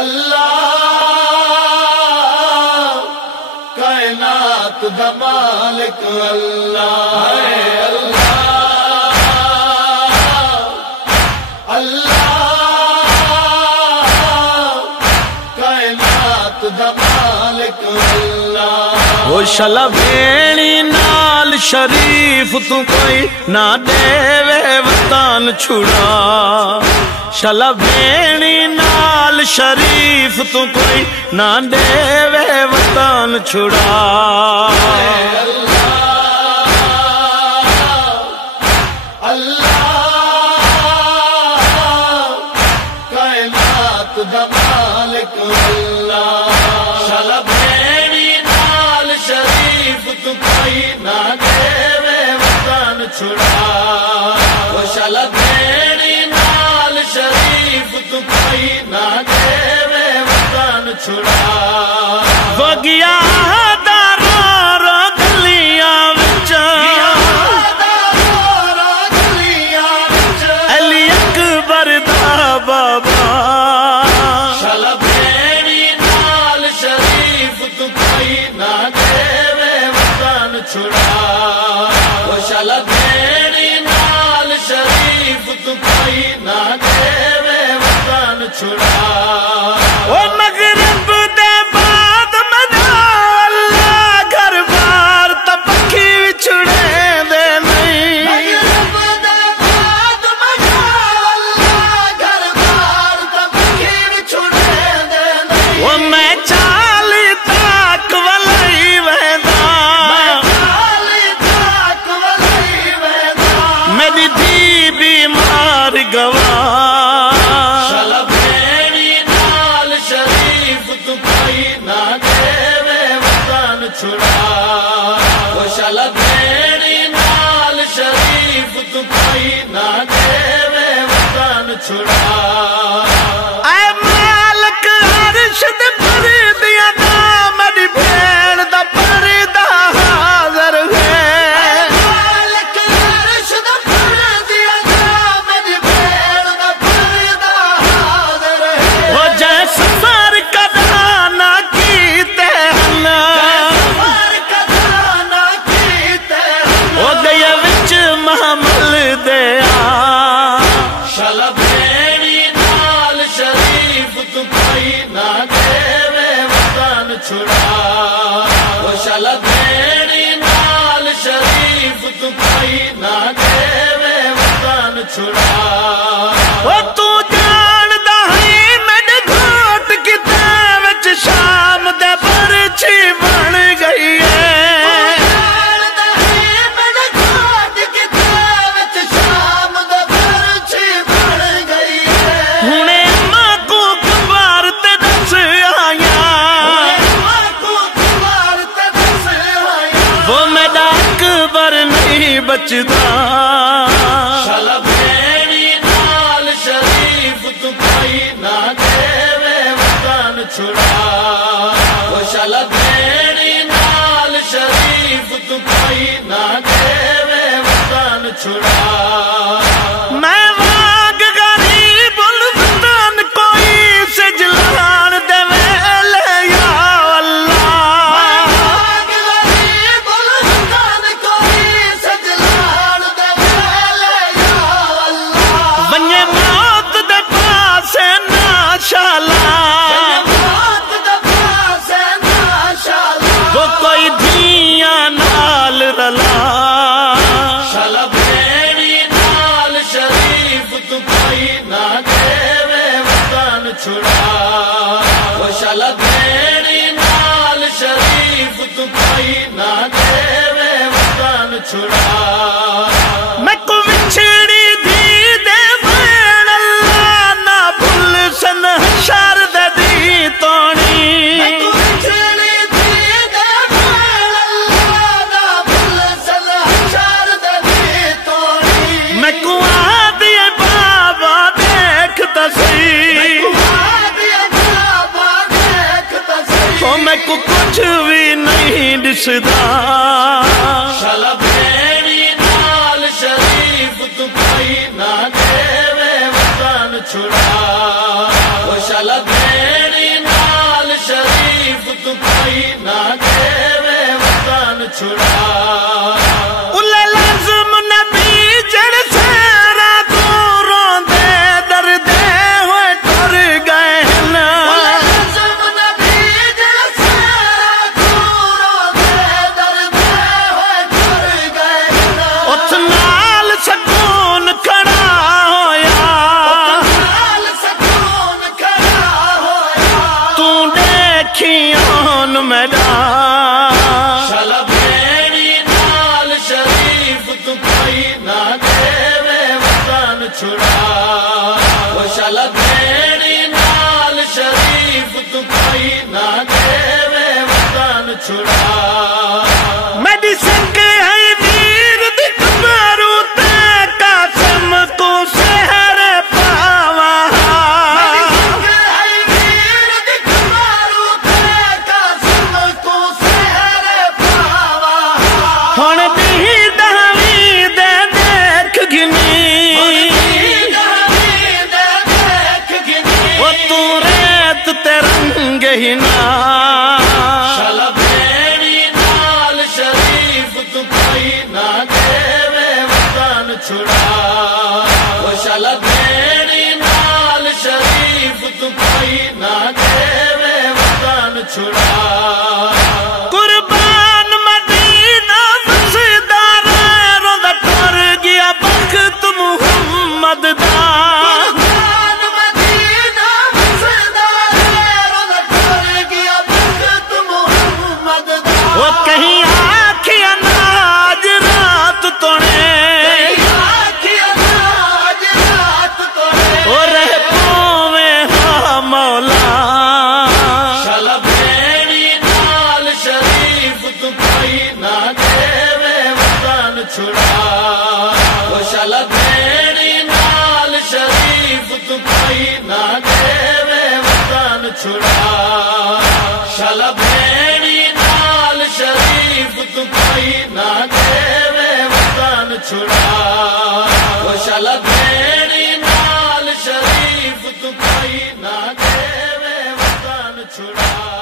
اللہ کائنات دا مالک اللہ ہے وہ شلا بھیڑی نال شریف تو کوئی نہ دے وطن چھڑا شلا بھیڑی نال شریف تو کوئی نہ دے وطن چھڑا کائنات دا مالک اللہ شلا بھیڑی نال شریف تو کوئی نہ دے وطن چھڑا وہ شلا بھیڑی نال شریف تو کوئی نہ دے وطن چھڑا وہ گیا وہ شلا بھیڑی نال شریف تو کوئی نہ دے وطن چھڑا وہ مغرب دے بعد منا اللہ گھر بار تپکی وچھڑے دے نہیں مغرب دے بعد منا اللہ گھر بار تپکی وچھڑے دے نہیں وہ میں چالی تاک ولی ویدا میری دھی بیمار گوا شلا بھیڑی نال شریف تو کوئی نہ دے وطن چھڑا وہ شلا بھیڑی نال شریف تو کوئی نہ دے وطن چھڑا اے مالک عرش دے پردیاں دا میری بھیڑ دا پردہ حاضر ہے شلا بھیڑی نال شریف تو کوئی نہ دے وطن چھڑا وہ شلا بھیڑی نال شریف تو کوئی نہ دے وطن چھڑا وہ تو جاندا ہے میرے گھوٹ کتے وچ شام دے پرچھی بن گئی ہے بچدا شلا بھیڑی نال شریف تو کوئی نہ دے وطن چھڑا وہ شلا بھیڑی نال شریف تو کوئی نہ دے وطن چھڑا میں واگ غریب الوطن کوئی سجلان دے ویلے یا اللہ وہ کوئی دھیاں نال رلا شلا بھیڑی نال شریف تو کوئی نہ دے وطن چھڑا وہ شلا بھیڑی نال شریف تو کوئی نہ دے وطن چھڑا میں کو وچھڑی دھی دے بین اللہ نہ بھول سن حشر دے دی تونی میں کو آدھی بابا دیکھتا سی میں کو کچھ بھی نہیں دسدا شلا بھیڑی نال شریف تو کوئی نہ دے وطن چھڑا وہ شلا بھیڑی چھڑا وہ شالا بھیڑی نال شریف تو کوئی نہ دے وطن چھڑا میری سنگ ہے ویر دی کمرو تے قاسم کو سحر پاوا ہن دی دہویں دے دیکھ گنی وہ تو ریت تے رنگ ہی نا شالا بھیڑی نال شریف تو کوئی نہ دے وطن چھڑا وہ شالا بھیڑی نال شریف تو کوئی نہ دے وطن چھڑا قربان مدینہ وسدا روندا ٹر گیا بخت محمد دا وہ کہیں آکھیا ناج رات توڑے وہ رہ پوے ہاں مولا شالا بھیڑی نال شریف تو کوئی نہ دے وطن چھڑا وہ شالا بھیڑی نال شریف تو کوئی نہ دے وطن چھڑا شالا بھیڑی نال شریف تو کوئی نہ دے وطن چھڑا وہ شالا بھیڑی نال شریف تو کوئی نہ دے وطن چھڑا